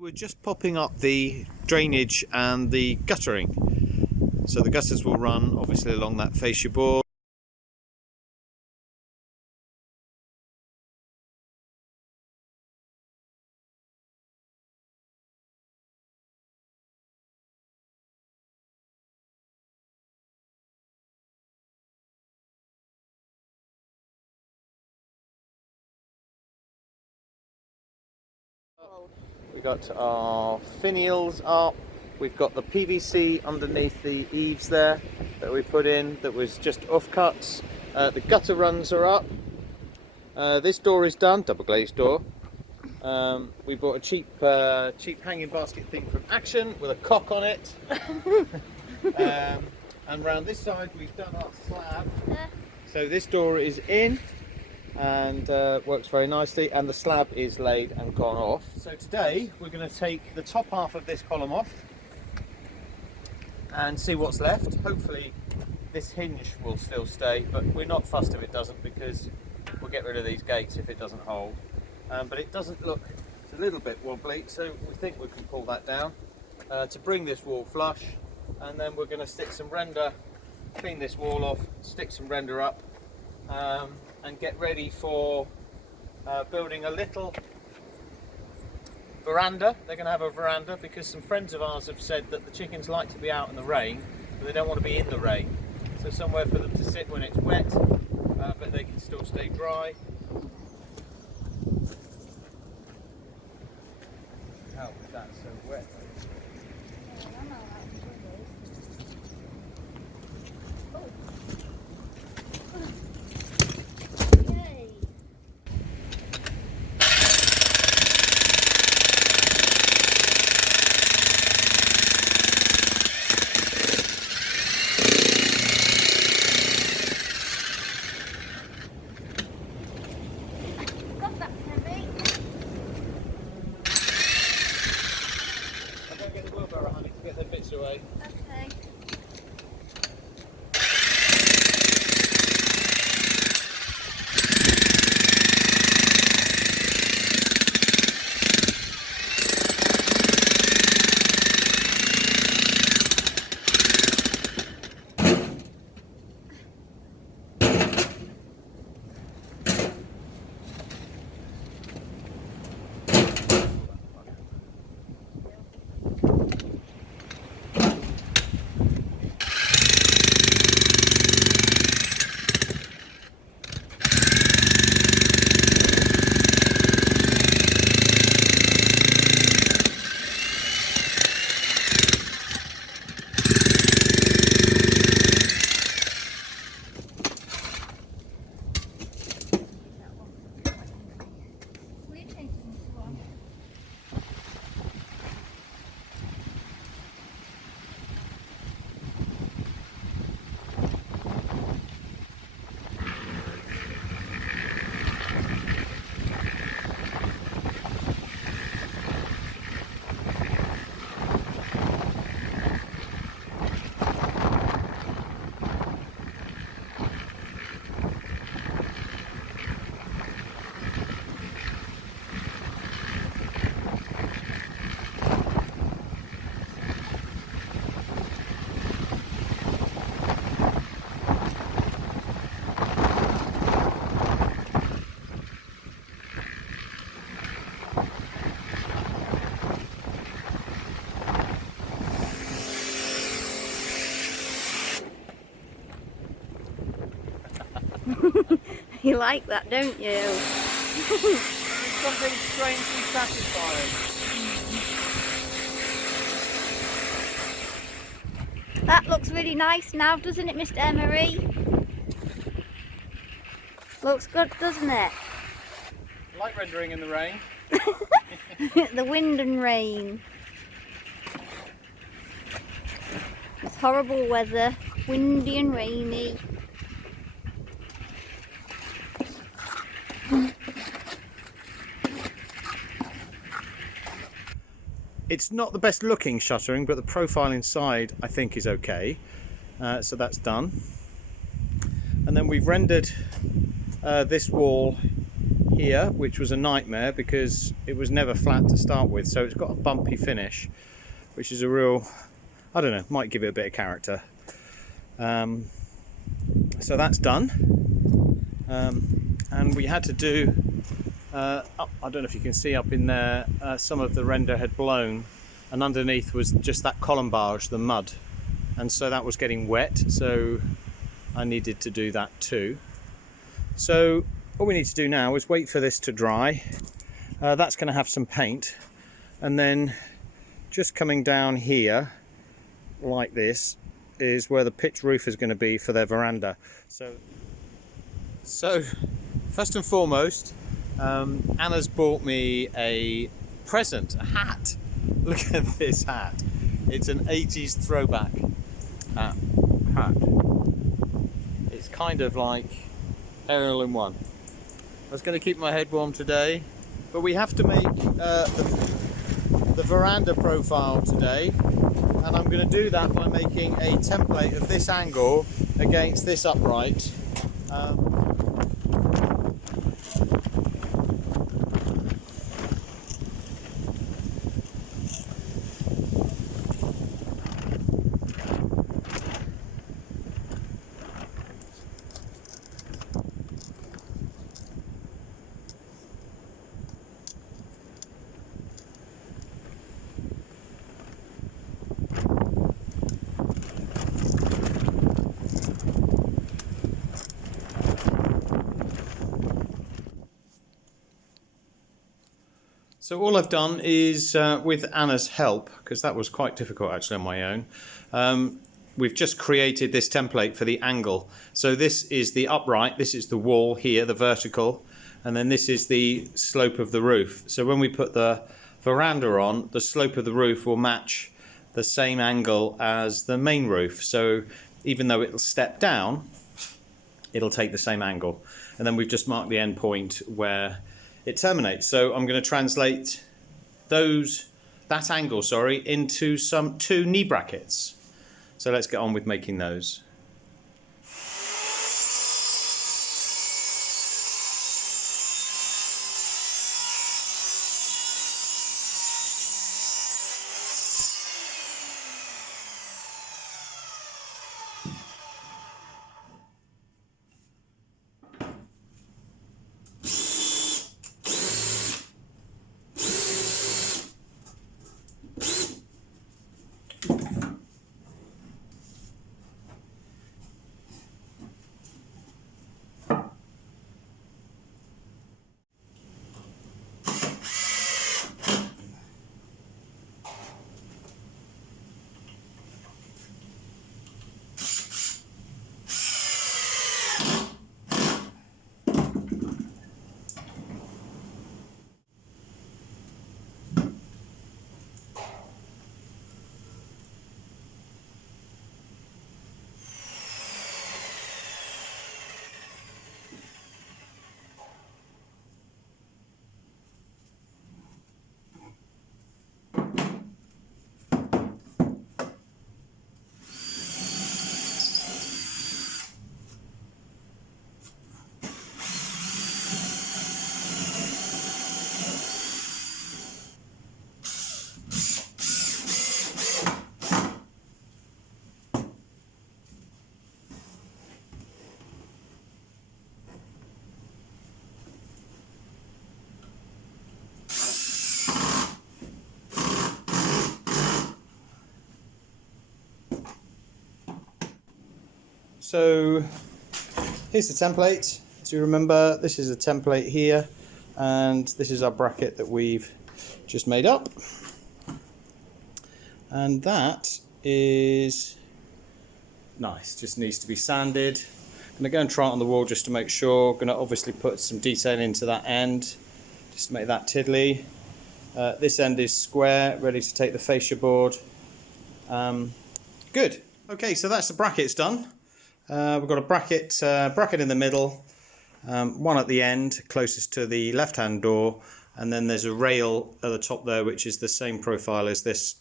We're just popping up the drainage and the guttering. So the gutters will run obviously along that fascia board. We've got our finials up, we've got the PVC underneath the eaves there that we put in that was just offcuts. The gutter runs are up. This door is done, double glazed door. We bought a cheap hanging basket thing from Action with a cock on it. And around this side we've done our slab. So this door is in and works very nicely, and the slab is laid and gone off. So today we're going to take the top half of this column off and see what's left. Hopefully this hinge will still stay, but we're not fussed if it doesn't, because we'll get rid of these gates if it doesn't hold. But it doesn't look, it's a little bit wobbly, so we think we can pull that down to bring this wall flush, and then we're going to stick some render, clean this wall off, stick some render up, and get ready for building a little veranda. They're going to have a veranda because some friends of ours have said that the chickens like to be out in the rain, but they don't want to be in the rain. So somewhere for them to sit when it's wet, but they can still stay dry. How is that so wet? Get them bits away. Okay. You like that, don't you? It's something strangely satisfying. That looks really nice now, doesn't it, Mr. Emery? Looks good, doesn't it? I like rendering in the rain. The wind and rain. It's horrible weather, windy and rainy. It's not the best looking shuttering, but the profile inside I think is okay. So that's done. And then we've rendered this wall here, which was a nightmare because it was never flat to start with, so it's got a bumpy finish, which is a real, I don't know, might give it a bit of character. So that's done, and we had to do up, I don't know if you can see up in there, some of the render had blown, and underneath was just that colombage, the mud, and so that was getting wet, so I needed to do that too. So all we need to do now is wait for this to dry. That's going to have some paint, and then just coming down here like this is where the pitch roof is going to be for their veranda. So first and foremost, Anna's bought me a present, a hat. Look at this hat. It's an 80s throwback hat. It's kind of like Ariel in one. I was going to keep my head warm today, but we have to make the veranda profile today, and I'm going to do that by making a template of this angle against this upright. So all I've done is, with Anna's help, because that was quite difficult actually on my own, we've just created this template for the angle. So this is the upright, this is the wall here, the vertical, and then this is the slope of the roof. So when we put the veranda on, the slope of the roof will match the same angle as the main roof. So even though it'll step down, it'll take the same angle. And then we've just marked the end point where it terminates. So I'm going to translate that angle, into two knee brackets. So let's get on with making those. So here's the template. As you remember, this is a template here, and this is our bracket that we've just made up. And that is nice, just needs to be sanded. I'm going to go and try it on the wall just to make sure. Going to obviously put some detail into that end, just to make that tiddly. This end is square, ready to take the fascia board. Good. Okay, so that's the brackets done. We've got a bracket in the middle, one at the end closest to the left-hand door, and then there's a rail at the top there which is the same profile as this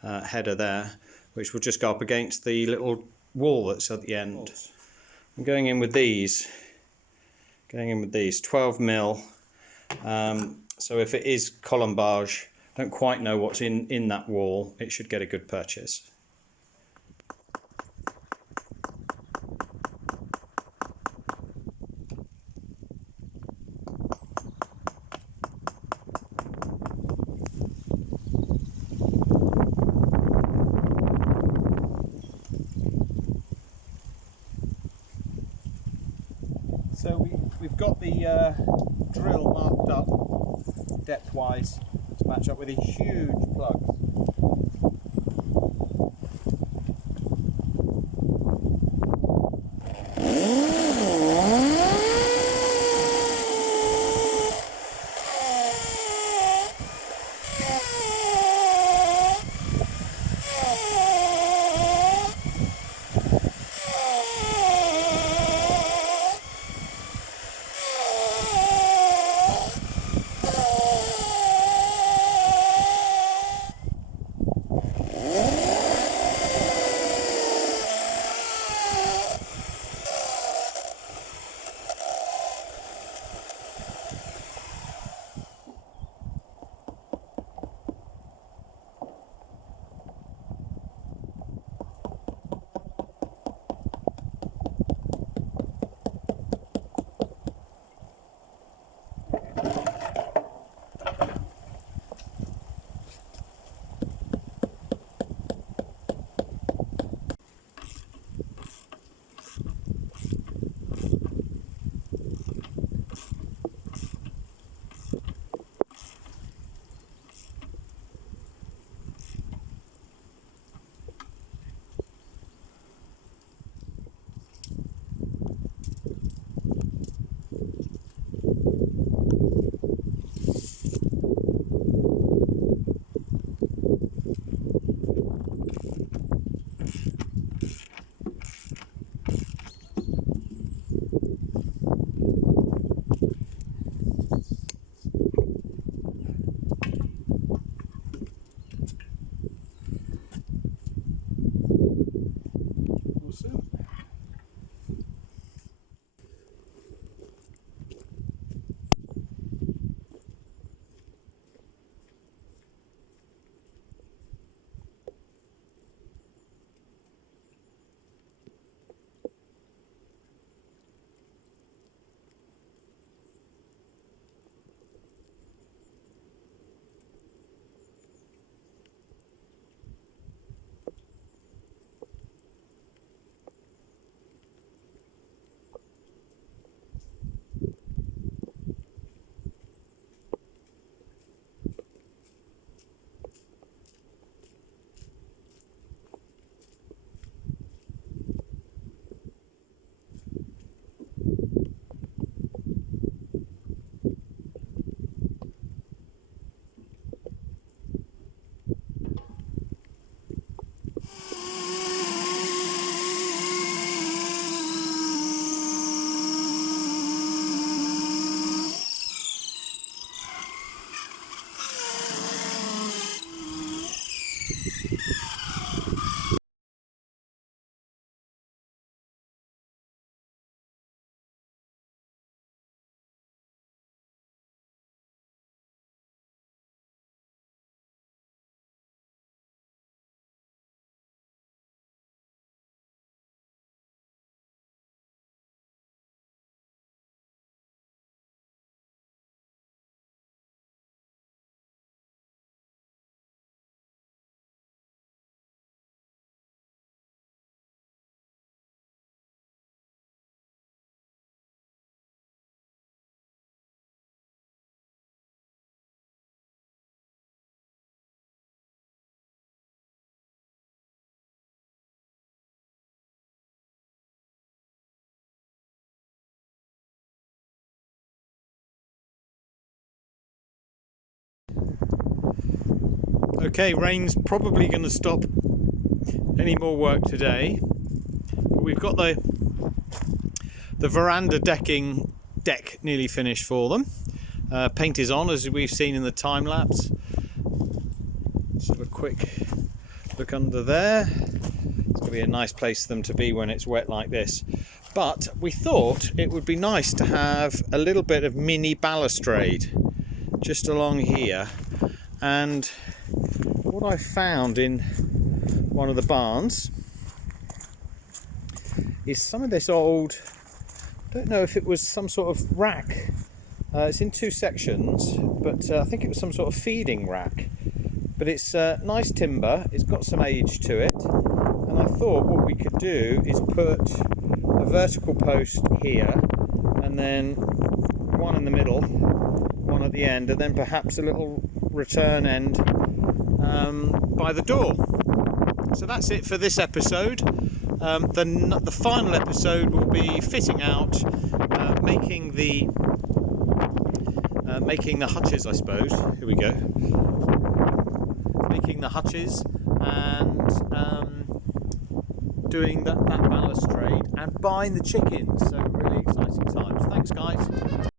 header there, which will just go up against the little wall that's at the end. I'm going in with these Going in with these 12mm. So if it is colombage, don't quite know what's in that wall, it should get a good purchase. So we've got the drill marked up depth-wise to match up with these huge plugs. Okay, rain's probably going to stop any more work today. We've got the veranda deck nearly finished for them. Paint is on, as we've seen in the time lapse. Let's have a quick look under there. It's going to be a nice place for them to be when it's wet like this. But we thought it would be nice to have a little bit of mini balustrade just along here. And what I found in one of the barns is some of this old, I don't know if it was some sort of rack. It's in two sections, but I think it was some sort of feeding rack. But it's nice timber, it's got some age to it, and I thought what we could do is put a vertical post here, and then one in the middle, one at the end, and then perhaps a little return end by the door. So that's it for this episode. The final episode will be fitting out, making the hutches, I suppose. Here we go. Making the hutches and doing that balustrade and buying the chickens. So really exciting times. Thanks, guys.